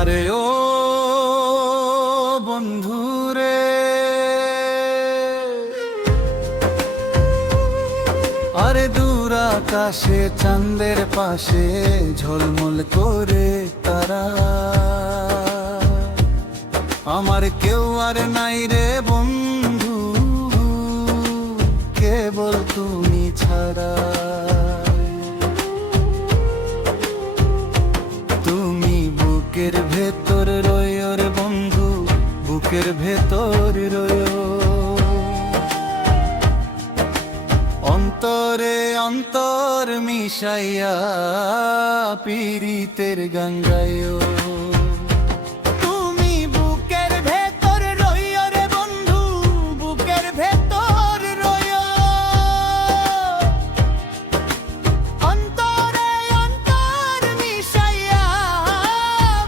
আরে ও বন্ধুরে, আরে দূর আকাশে চাঁদের পাশে ঝলমল করে তারা, আমার কেউ আর নাই রে বন্ধু, কেবল তুমি ছাড়া। তুমি বুকের ভেতর রয়ো রে বন্ধু, বুকের ভেতর রয়ো, অন্তরে অন্তর মিশাইয়া পীড়িতের গান গাইও। তুমি বুকের ভেতর রইও রে বন্ধু, বুকের ভেতর রইও, অন্তরে অন্তর মিশাইয়া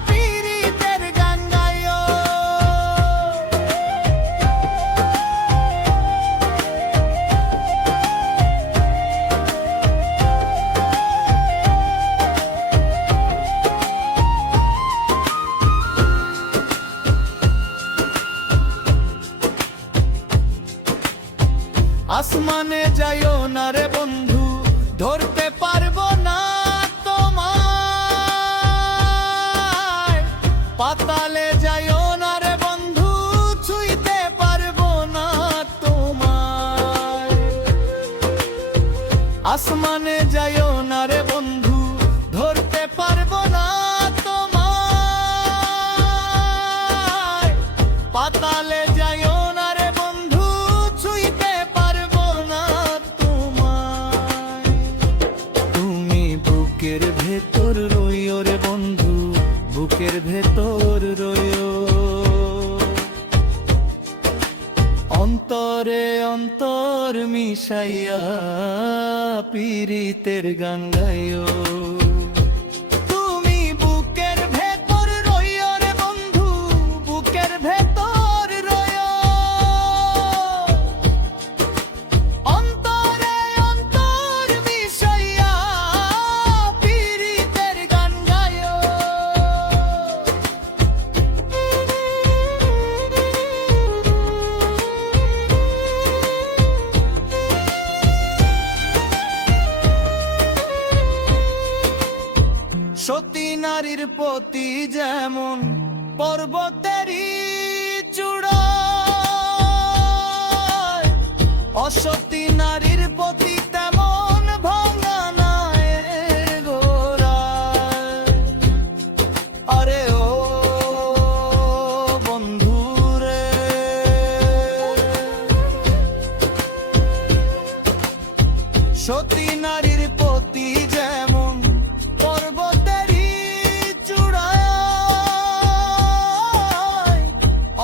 পীড়িতের গান গাইও। আসমানে যাইও না রে বন্ধু, ধরতে পারবো না তোমায়। পাতালে যাইও না রে বন্ধু, ছুঁইতে পারবো না তোমায়। আসমানে যাইও না রে বন্ধু, ধরতে পারবো না তোমায়। পাতালে যাইও না রে বন্ধু, ছুঁইতে পারবো না তোমায়। তুমি বুকের ভেতর রইও রে বন্ধু, বুকের ভেতর রইও, অন্তরে অন্তর মিশাইয়া পীড়িতের গান গাইও। তুমি বুকের ভেতর রইও রে বন্ধু, বুকের ভেতর রইও, অন্তরে অন্তর মিশাইয়া পীড়িতের গান গাইও। সতী নারীর প্রতি যেমন পর্বতেরই চূড়ায়, অসতী নারীর প্রতি তেমন ভাঙা নায়ের গোড়ায়। আরে ও বন্ধুরে, সতী নারীর প্রতি যেমন পর্বতেরই চূড়ায়,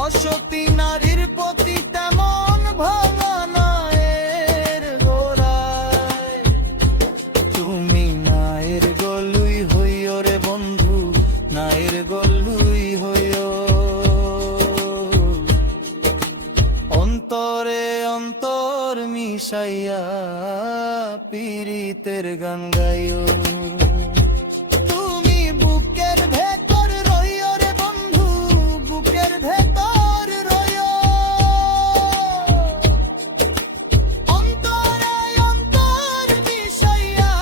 অসতী নারীর প্রতি তেমন ভাঙা নায়ের গোড়ায়। তুমি নায়ের গলুই হইও রে বন্ধু, নায়ের গলুই হইও, অন্তরে অন্তর মিশাইয়া পীড়িতের গান গাইও। তুমি বুকের ভেতর রইও রে বন্ধু, বুকের ভেতর রইও, অন্তরে অন্তর মিশাইয়া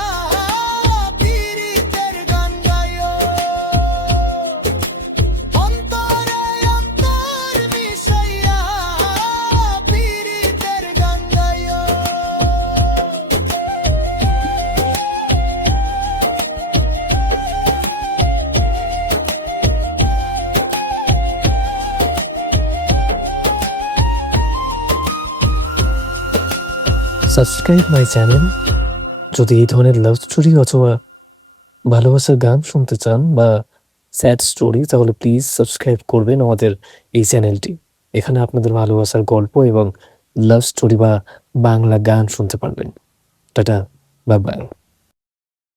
পীড়িতের গান গাইও, অন্তরে অন্তর মিশাইয়া পীড়িতের গান গাইও। Subscribe my channel. যদি এই ধরনের লাভ স্টোরি অথবা ভালোবাসার গান শুনতে চান বা স্যাড স্টোরি, তাহলে প্লিজ সাবস্ক্রাইব করবেন আমাদের এই চ্যানেলটি। এখানে আপনাদের ভালোবাসার গল্প এবং লাভ স্টোরি বা বাংলা গান শুনতে পারবেন। Tata, bye bye.